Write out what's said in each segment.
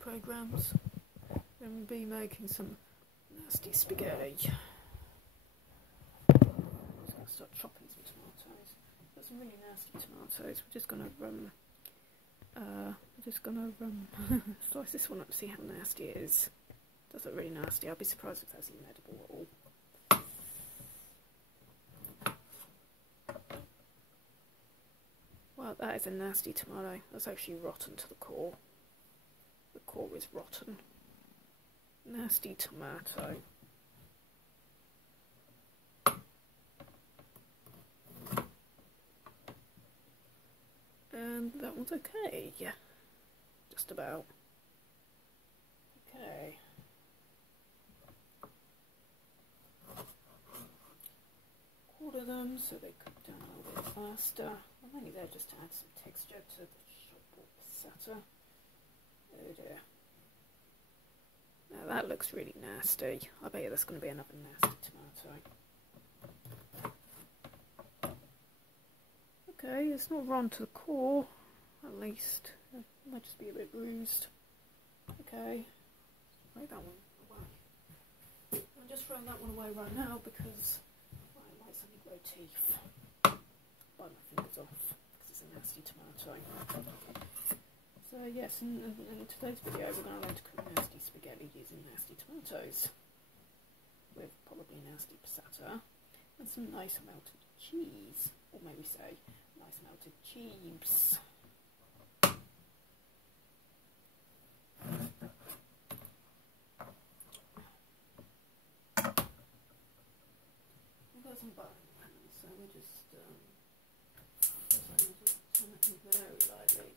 programs. I'm going to be making some nasty spaghetti. I'm just going to start chopping some tomatoes. Got some really nasty tomatoes. We're just going to slice this one up to see how nasty it is. Does look really nasty. I'll be surprised if that's even edible at all. Well, that is a nasty tomato. That's actually rotten to the core. The core is rotten. Nasty tomato. And that one's okay. Just about. Okay. Quarter them so they cook down a little bit faster. I'm only there just to add some texture to the shop passata. Oh dear. Now that looks really nasty. I bet you there's going to be another nasty tomato. Okay, it's not rotten to the core, at least. It might just be a bit bruised. Okay, throw that one away. I'm just throwing that one away right now because I might suddenly grow teeth. Bite my fingers off because it's a nasty tomato. So yes, in today's video we're going to learn to cook nasty spaghetti using nasty tomatoes with probably nasty passata and some nice melted cheese, or maybe say nice melted cheese. We've got some butter in the pan, so we're just turn it very lightly.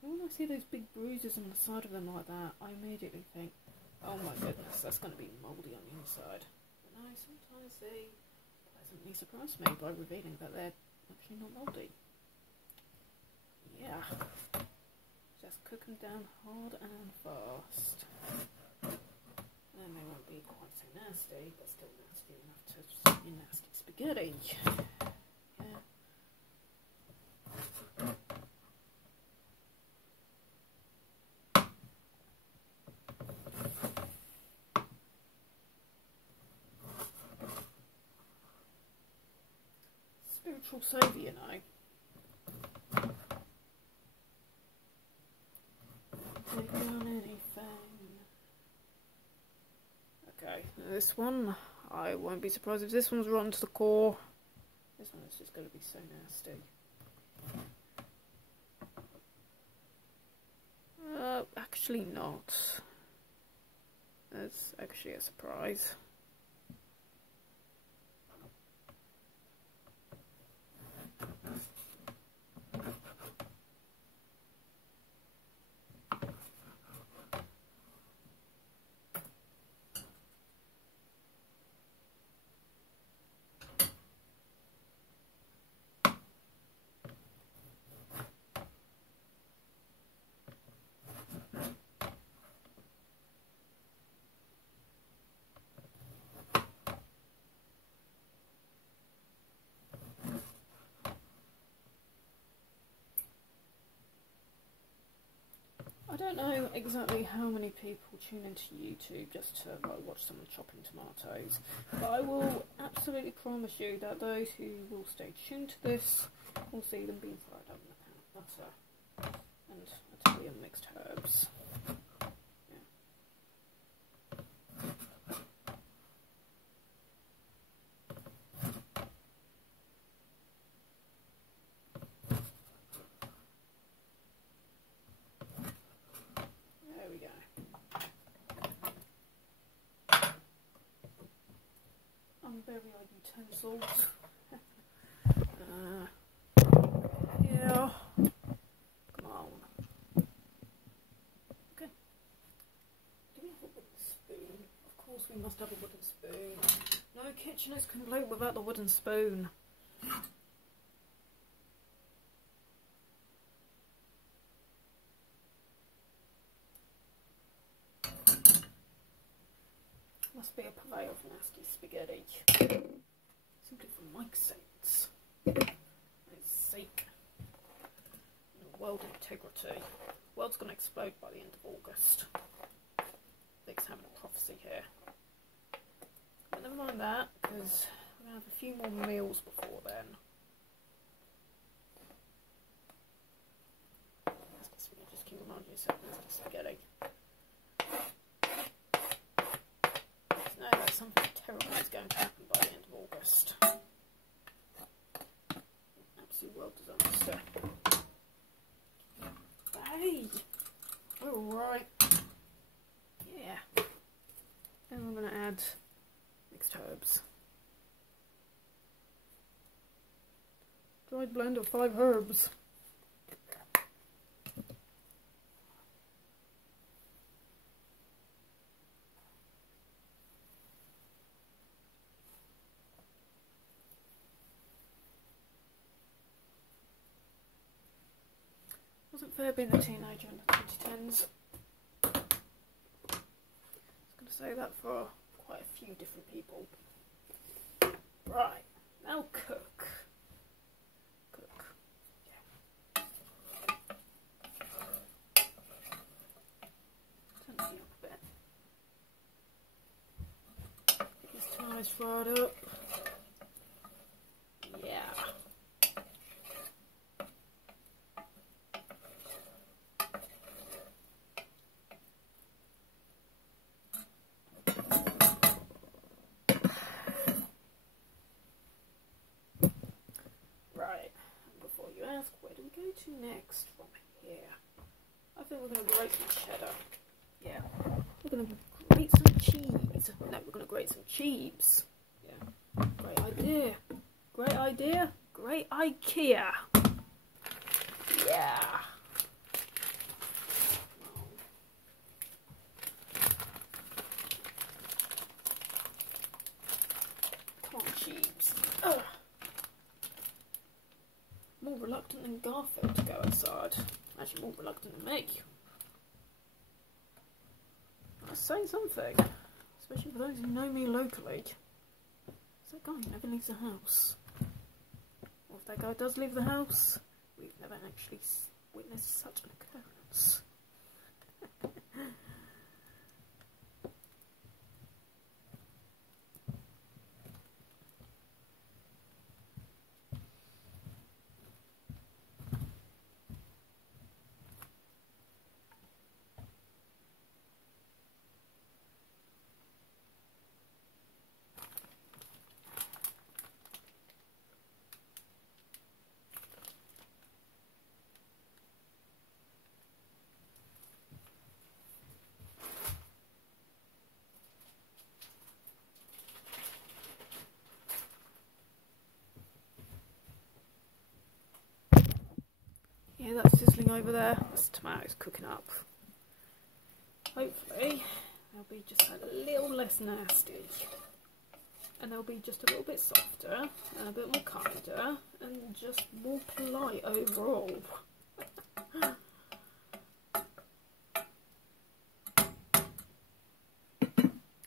When I see those big bruises on the side of them like that, I immediately think, oh my goodness, that's going to be mouldy on the inside. But no, sometimes they pleasantly surprise me by revealing that they're actually not mouldy. Yeah. Just cook them down hard and fast. And they won't be quite so nasty, but still nasty enough to serve you nasty spaghetti. Yeah. Spiritual saviour, you know. Take on anything. Okay, this one, I won't be surprised if this one's rotten to the core. This one is just going to be so nasty. Actually not. That's actually a surprise. I don't know exactly how many people tune into YouTube just to watch someone chopping tomatoes, but I will absolutely promise you that those who will stay tuned to this will see them being fried up in a pan of butter and Italian mixed herbs. Bury our utensils. Yeah. Come on. Okay. Do we have a wooden spoon? Of course we must have a wooden spoon. No kitchen is complete without the wooden spoon. Must be a purveyor of nasty spaghetti. make sense. For its sake. World integrity. The world's going to explode by the end of August. Vic's having a prophecy here. But never mind that, because we're going to have a few more meals before then. Just keep reminding yourself it's just spaghetti. So no, that something terrible is going to happen by the end of August. Absolute world disaster. Hey! We're alright. Yeah. Then we're going to add mixed herbs. Dried blend of 5 herbs. Wasn't fair being a teenager in the 2010s. I was going to say that for quite a few different people. Right, now cook. Cook. Yeah. Turn the heat up a bit. Get this nice fried up. Yeah. To next from here, I think we're going to grate some cheddar. Yeah, we're going to grate some cheese. No, we're going to grate some cheese. Yeah, great idea. Great idea. Great IKEA. Yeah. Come on, cheese. Ugh. More reluctant than Garfield to go outside. Actually, more reluctant than me. That's saying something, especially for those who know me locally. It's that guy who never leaves the house. Or if that guy does leave the house, we've never actually witnessed such an occurrence. Yeah, that's sizzling over there. That's tomatoes cooking up. Hopefully, they'll be just a little less nasty. And they'll be just a little bit softer, and a bit more kinder, and just more polite overall.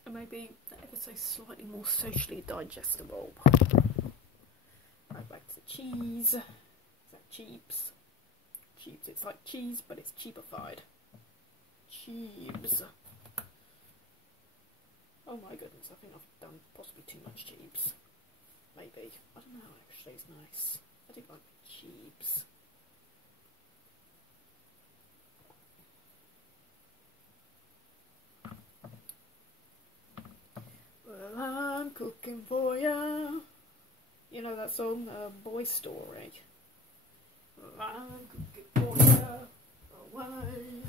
And maybe ever so slightly more socially digestible. Right, back to the cheese. Is that cheaps? Cheeps. It's like cheese, but it's cheapified. Cheeps. Oh my goodness, I think I've done possibly too much cheeps. Maybe. I don't know, actually it's nice. I do like cheeps. Well, I'm cooking for ya. You know that song, Boy Story? Well, I'm cooking for ya. Away.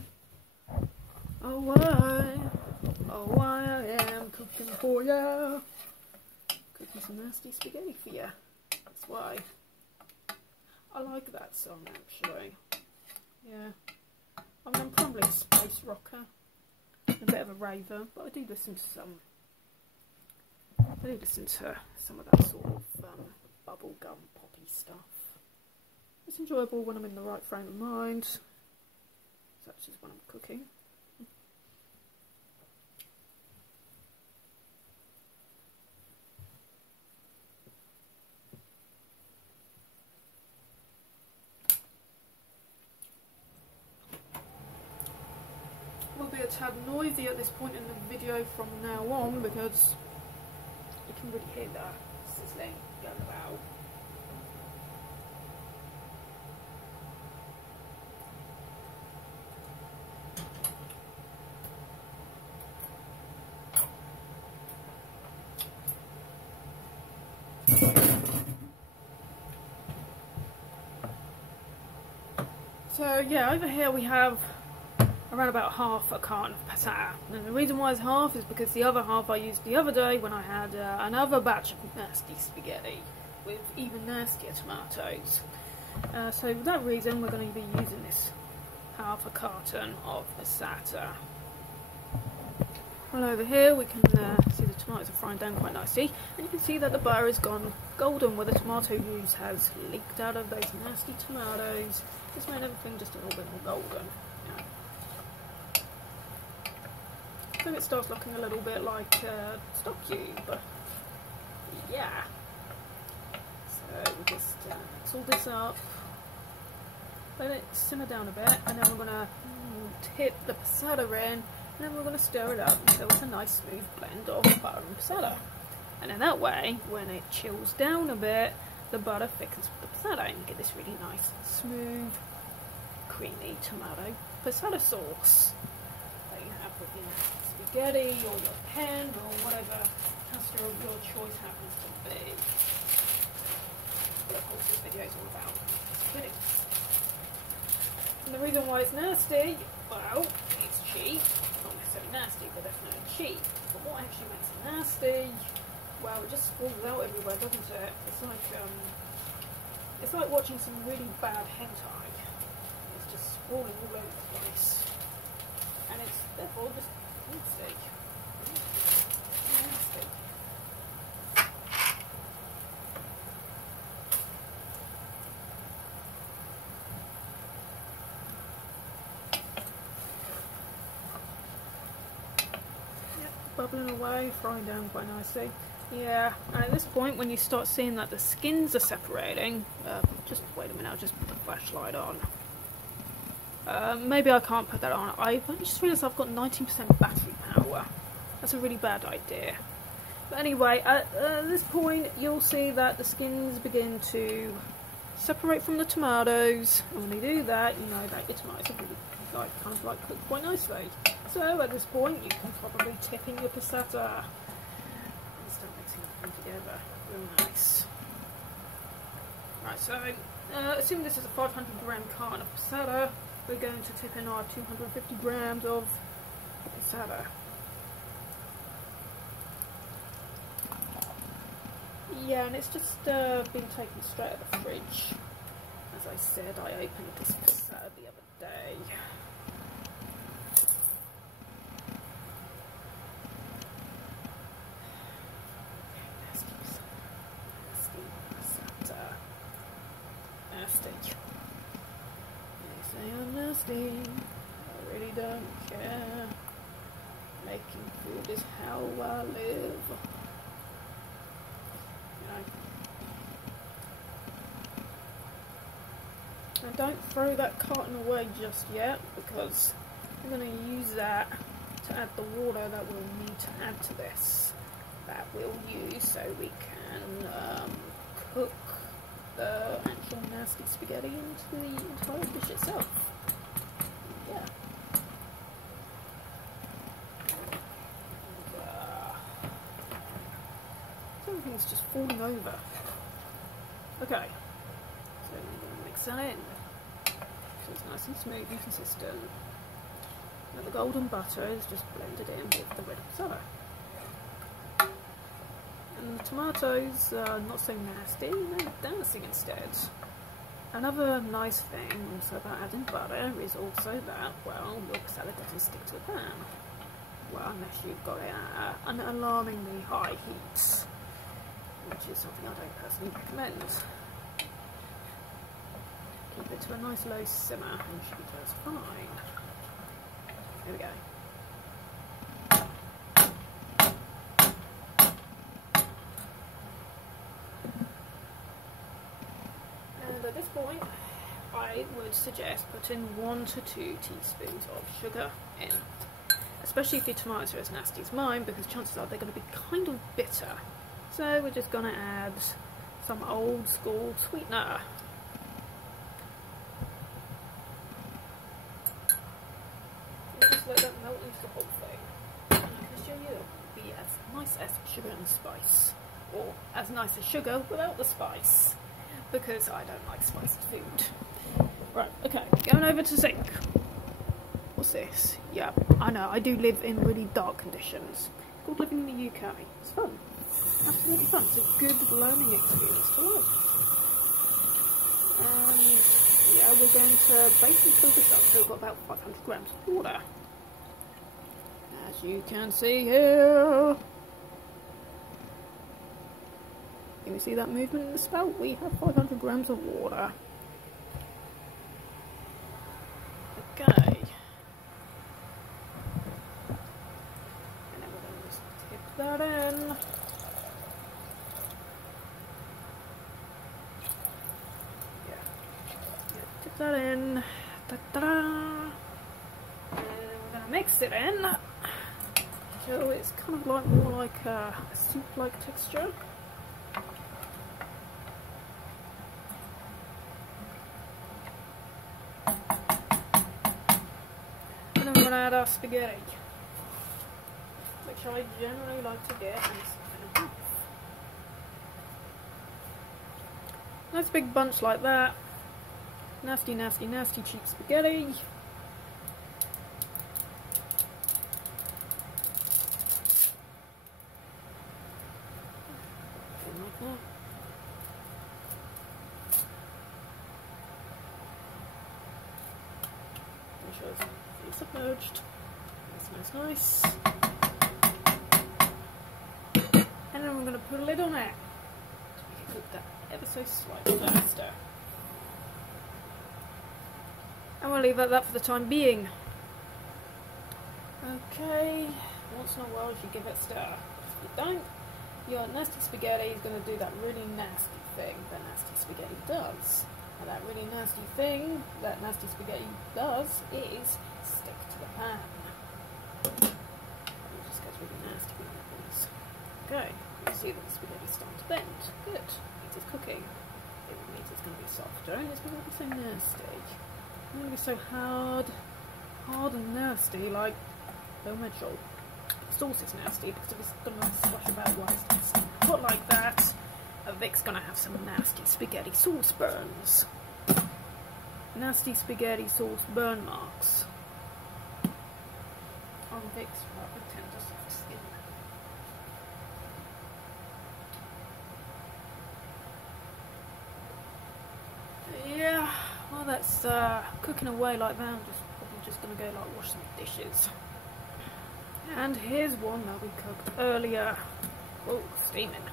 Away. Oh, I am cooking for ya. Cooking some nasty spaghetti for ya. That's why. I like that song, actually. Yeah. I mean, I'm probably a space rocker. A bit of a raver, but I do listen to some. I do listen to some of that sort of bubblegum poppy stuff. It's enjoyable when I'm in the right frame of mind, such as when I'm cooking. tad noisy at this point in the video from now on because you can really hear the sizzling going about. So yeah, over here we have around about half a carton of passata, and the reason why it's half is because the other half I used the other day when I had another batch of nasty spaghetti with even nastier tomatoes. So for that reason we're going to be using this half a carton of passata. Well, over here we can see the tomatoes are frying down quite nicely, and you can see that the butter has gone golden where the tomato juice has leaked out of those nasty tomatoes. It's made everything just a little bit more golden. Yeah. So it starts looking a little bit like stock cube. Yeah. So we'll just mix all this up, let it simmer down a bit, and then we're going to tip the passata in. And then we're going to stir it up until it's a nice smooth blend of butter and passata. And in that way, when it chills down a bit, the butter thickens with the passata and you get this really nice, smooth, creamy tomato passata sauce that you have with your spaghetti or your pan or whatever pasta of your choice happens to be. But of course, this video is all about spaghetti. And the reason why it's nasty, well, it's cheap. Not necessarily nasty, but definitely cheap. But what actually makes it nasty? Well, it just falls out everywhere, doesn't it? It's like watching some really bad hentai. It's just sprawling all over the place, and it's therefore just nasty. Nasty. Bubbling away, frying down quite nicely. Yeah, and at this point when you start seeing that the skins are separating, just wait a minute, I'll just put the flashlight on. Maybe I can't put that on. I've just realised I've got 19% battery power. That's a really bad idea. But anyway, at this point you'll see that the skins begin to separate from the tomatoes, and when they do that, you know that your tomatoes are really kind of cooked quite nicely. So at this point you can probably tip in your passata and start mixing everything together. Real nice. Right, so assuming this is a 500 gram carton of passata, we're going to tip in our 250 grams of passata. Yeah, and it's just been taken straight out of the fridge. As I said, I opened this passata the other day. Nasty. Yes, I am nasty. I really don't care. Making food is how I live. Now don't throw that carton away just yet, because I'm going to use that to add the water that we'll need to add to this. That we'll use so we can cook the actual nasty spaghetti into the entire dish itself. Yeah. Everything's just falling over. Okay. So I'm going to mix that in. So it's nice and smooth and consistent. Now the golden butter is just blended in with the red passata. And the tomatoes are not so nasty, they're dancing instead. Another nice thing also about adding butter is also that, well, your salad doesn't stick to the pan. Well, unless you've got it at an alarmingly high heat, which is something I don't personally recommend. Keep it to a nice low simmer and it should be just fine. There we go. And at this point, I would suggest putting 1 to 2 teaspoons of sugar in. especially if your tomatoes are as nasty as mine, because chances are they're going to be kind of bitter. So we're just going to add some old school sweetener. Just let that melt into the whole thing. And I can show you it'll be as nice as sugar and spice. Or as nice as sugar without the spice. Because I don't like spicy food. Right, okay, going over to zinc. What's this? Yeah, I know, I do live in really dark conditions. It's called living in the UK. It's fun. Absolutely fun. It's a good learning experience for life. And yeah, we're going to basically fill this up. So we've got about 500 grams of water. As you can see here. Can you see that movement in the spout? We have 500 grams of water. Okay. And then we're going to just tip that in. Tip that in. Da-da-da. And we're going to mix it in. So it's kind of like more like a soup-like texture. And then we're going to add our spaghetti, which I generally like to get in half. Nice big bunch like that. Nasty, nasty, nasty cheap spaghetti. Like that. Make sure it's fully submerged. Nice, nice, nice. And then we're going to put a lid on it. So we can cook that ever so slightly faster. And we'll leave it at that for the time being. Okay, once in a while you give it a stir. If you don't, your nasty spaghetti is going to do that really nasty thing that nasty spaghetti does. And that really nasty thing that nasty spaghetti does is stick to the pan. It just gets really nasty when it happens. Okay, you see that the spaghetti's starting to bend. Good, it means it's cooking. It means it's going to be softer and it's going to be so nasty. It's going to be so hard and nasty, like Bill Mitchell. The sauce is nasty because it's going to splash about whilst it's hot like that. Vic's going to have some nasty spaghetti sauce burns. Nasty spaghetti sauce burn marks on Vic's rather tender soft skin. Yeah, well that's cooking away like that. I'm probably just going to go like wash some dishes. And here's one that we cooked earlier. Oh, steaming.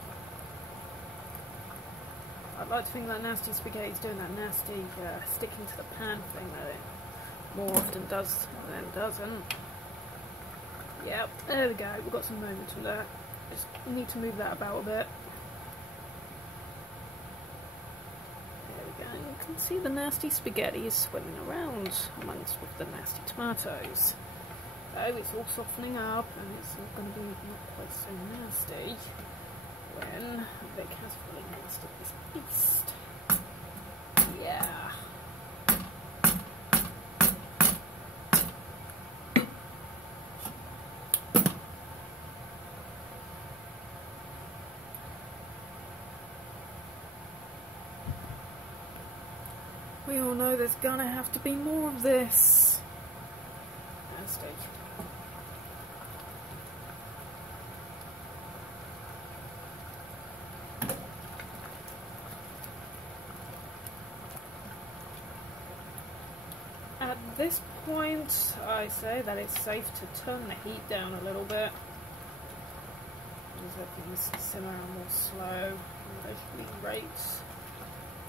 I'd like to think that nasty spaghetti is doing that nasty sticking to the pan thing that it more often does than doesn't. Yep, there we go. We've got some moments with that. Just need to move that about a bit. There we go. You can see the nasty spaghetti is swimming around amongst with the nasty tomatoes. So it's all softening up and it's going to be not quite so nasty when Vic has fully mastered this beast. Yeah. We all know there's gonna have to be more of this. Nasty. At this point, I say that it's safe to turn the heat down a little bit. Just let things simmer on more slow, relatively rates.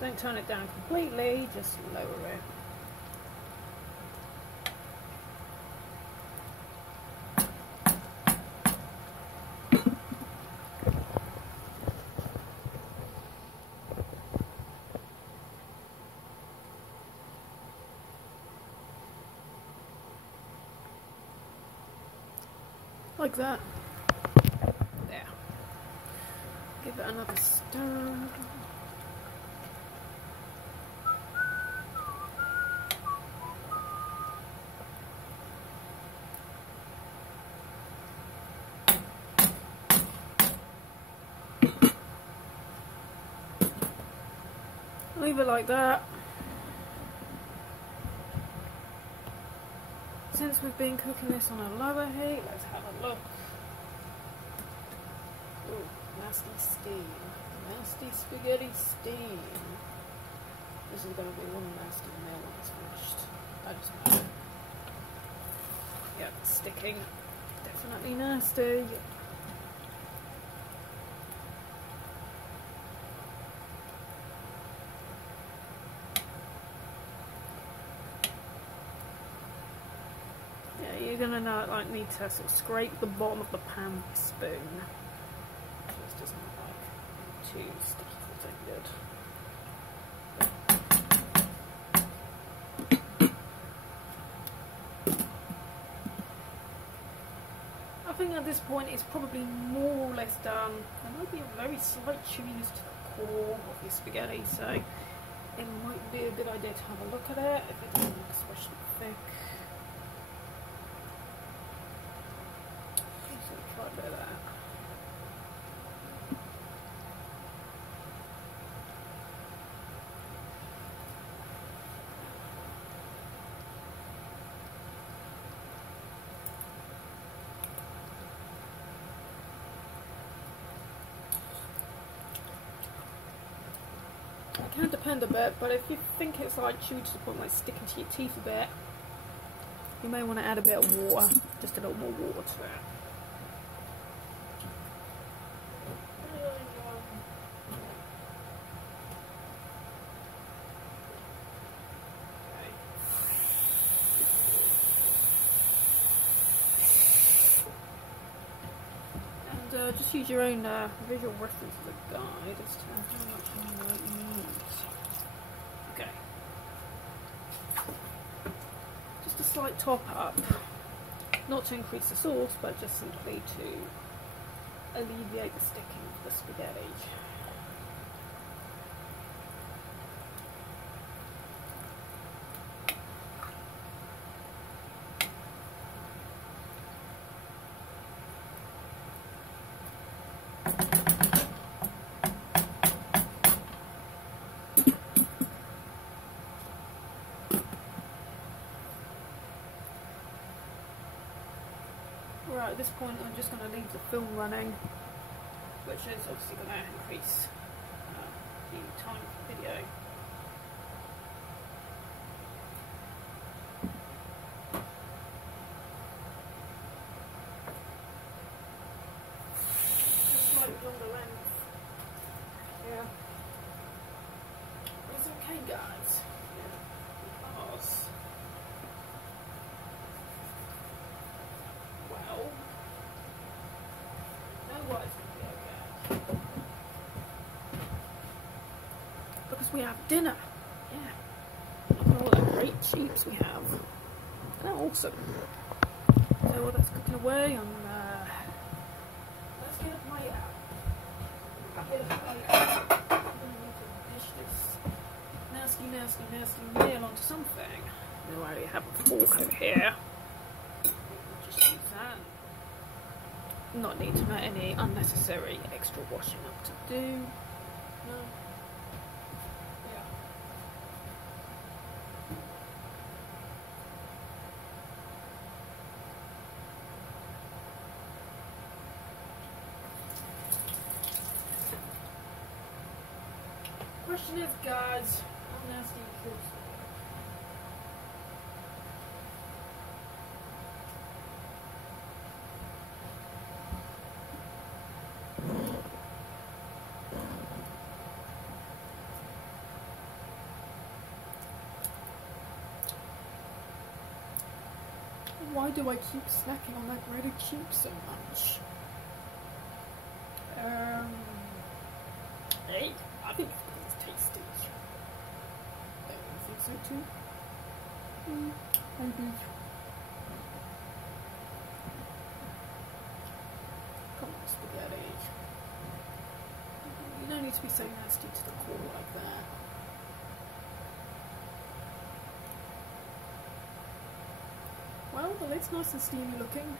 Don't turn it down completely, just lower it. like that. There. Give it another stir. Leave it like that. Since we've been cooking this on a lower heat, let's have a look. Ooh, nasty steam. Nasty spaghetti steam. This is going to be one nasty meal when it's finished. I just know. Yeah, it's sticking. Definitely nasty. You're gonna like need to sort of scrape the bottom of the pan with a spoon. This doesn't look like too sticky for good. I think at this point it's probably more or less done. There might be a very slight chewiness to the core of your spaghetti, so it might be a good idea to have a look at it if it doesn't look especially thick. Try a bit of that. It can depend a bit, but if you think it's like chewy to the point where it's sticking to your teeth a bit, you may want to add a bit of water, just a little more water to it. Just use your own visual reference as a guide as to how much you might use. Okay. Just a slight top up. Not to increase the sauce, but just simply to alleviate the sticking of the spaghetti. Right, at this point I'm just going to leave the film running, which is obviously going to increase the time of the video. Just slightly longer length. Yeah. It's okay, guys. Yeah. Because because we have dinner. Yeah. Look at all the great sheeps we have. They're awesome. So while that's cooking away, let's get a plate out. Get a plate out. I'm going to need to dish this nasty meal onto something. I already have a fork over here. Just use that. Not need to make any unnecessary extra washing up to do. No. Yeah. Question is, guys, how nasty is this? Why do I keep snacking on that breaded cheap so much? Hey, I think it's tasty. I think so too. Maybe. don't need to be so nasty to the core like that. Well, the lid's nice and steamy looking.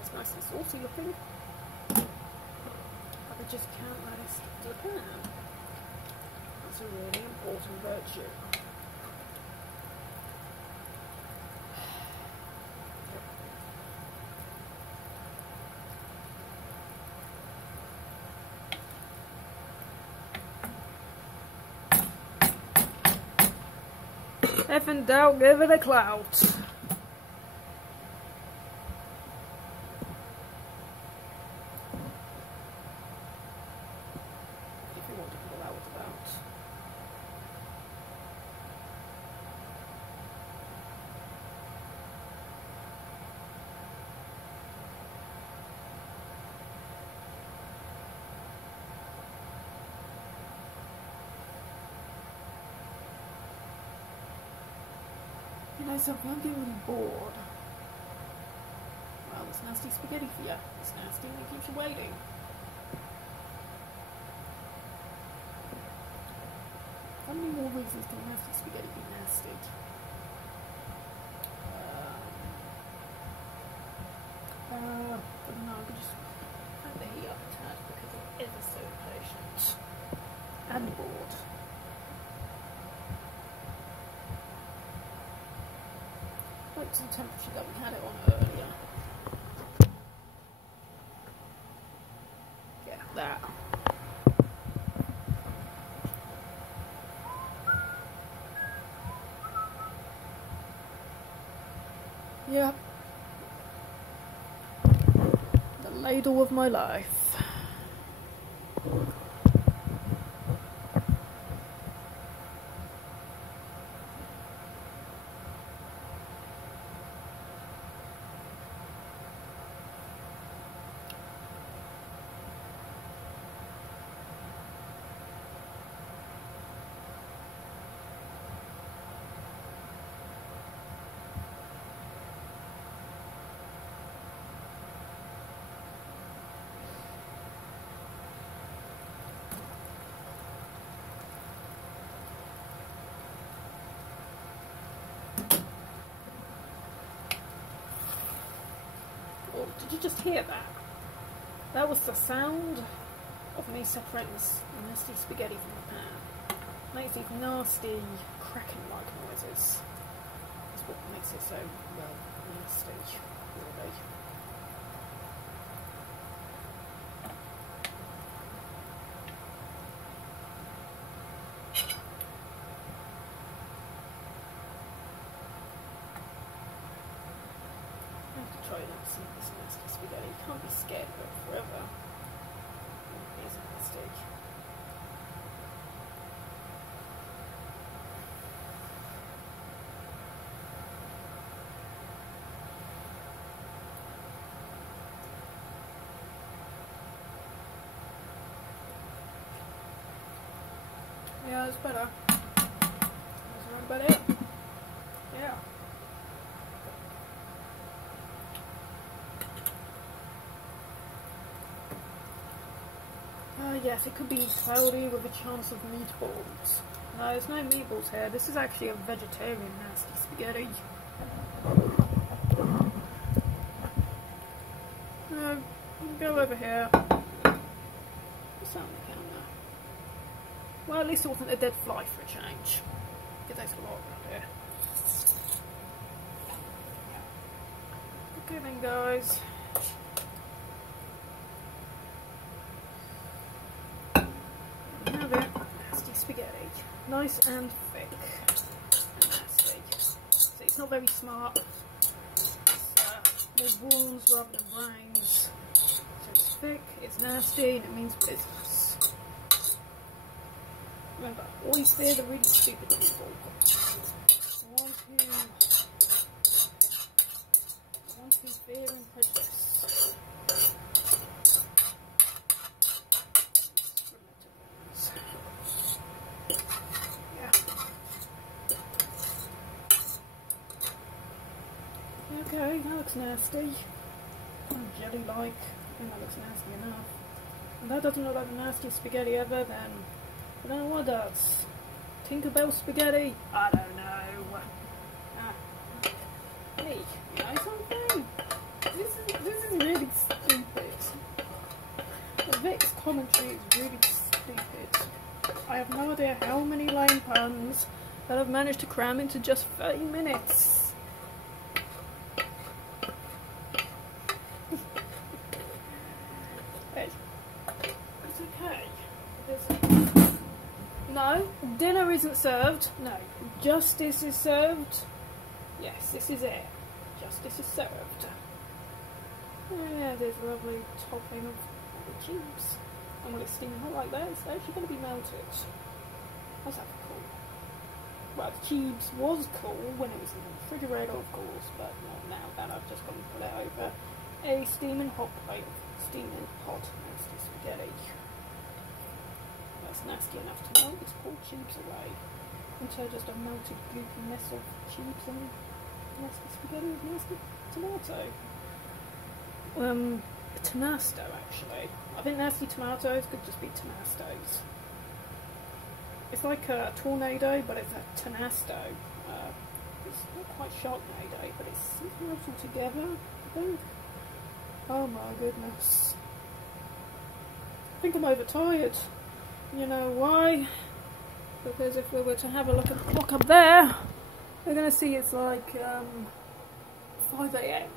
It's nice and saucy looking. But I just can't let it stick to the pan. That's a really important virtue. If in doubt, give it a clout. If you want to put it out about. You know something, I'm getting really bored. Well, it's nasty spaghetti for you. It's nasty and it keeps you waiting. How many more reasons can nasty spaghetti be nasty? I don't know, I could just turn the heat up a tad because I'm ever so impatient and bored. Like some temperature that we had it on earlier. Yeah, that. Yep. The ladle of my life. Oh, did you just hear that? That was the sound of me separating this nasty spaghetti from the pan. Makes these nasty cracking like noises. That's what makes it so, well, nasty, really. Try not to see this nasty spaghetti. You can't be scared of it forever. It is nasty. Yeah, it's better. That's right about it. Yeah. Yes, it could be cloudy with a chance of meatballs. No, there's no meatballs here. This is actually a vegetarian nasty spaghetti. No, go over here. What's that on the camera? Well, at least it wasn't a dead fly for a change. Because there's a lot around here. Okay then, guys. Have it. Nasty spaghetti. Nice and thick. And nasty. So it's not very smart. It's more prawns rather than brains. So it's thick, it's nasty, and it means business. Remember, always fear the really stupid people. One who fear and prejudice. Okay, that looks nasty. Jelly-like. I think that looks nasty enough. If that doesn't look like the nastiest spaghetti ever, then I don't know what does. Tinkerbell spaghetti? I don't know. Hey, you know something? This is really stupid. The Vic's commentary is really stupid. I have no idea how many lame puns that I've managed to cram into just 30 minutes. It's okay. No, dinner isn't served. No, justice is served. Yes, this is it. Justice is served. Yeah, there's a lovely topping of the cubes. And when it's steaming hot like that, it's actually going to be melted. How's that cool? Well, the cubes was cool when it was in the refrigerator, of course, but not now that I've just gone and put it over a steaming hot plate of steaming hot nasty spaghetti. That's nasty enough to melt these poor cubes away into just a melted goopy mess of cubes and nasty spaghetti with nasty tomato. Tomasto, actually. I think nasty tomatoes could just be tomastos. It's like a tornado, but it's a tomasto. It's not quite sharknado, but it's something else altogether, I think. Oh my goodness. I think I'm overtired. You know why? Because if we were to have a look at the clock up there, we're going to see it's like 5 AM.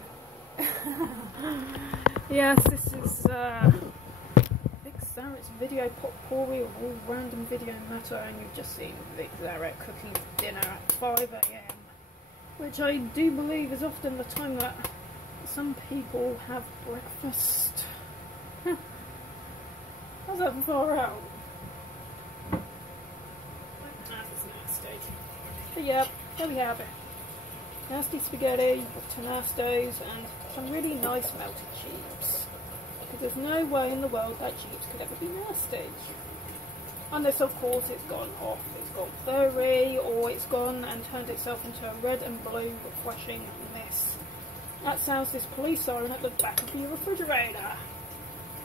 Yes, this is Vic Zarrett's video pot-pourri of all random video matter, and you've just seen Vic Zarrett cooking dinner at 5 AM, which I do believe is often the time that some people have breakfast. How's that far out? That's nasty. But yeah, there we have it. Nasty spaghetti with tomastos and some really nice melted cheese. Because there's no way in the world that cheese could ever be nasty. Unless of course it's gone off, it's gone furry, or it's gone and turned itself into a red and blue flashing mess. That sounds this police siren at the back of your refrigerator.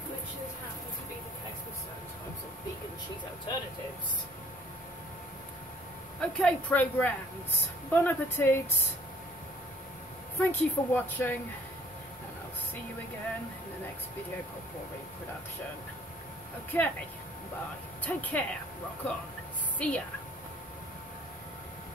Which has happened to be the case with certain types of vegan cheese alternatives. Okay, programs. Bon appetit. Thank you for watching, and I'll see you again in the next video pot-pourri production. Okay, bye. Take care. Rock on. See ya.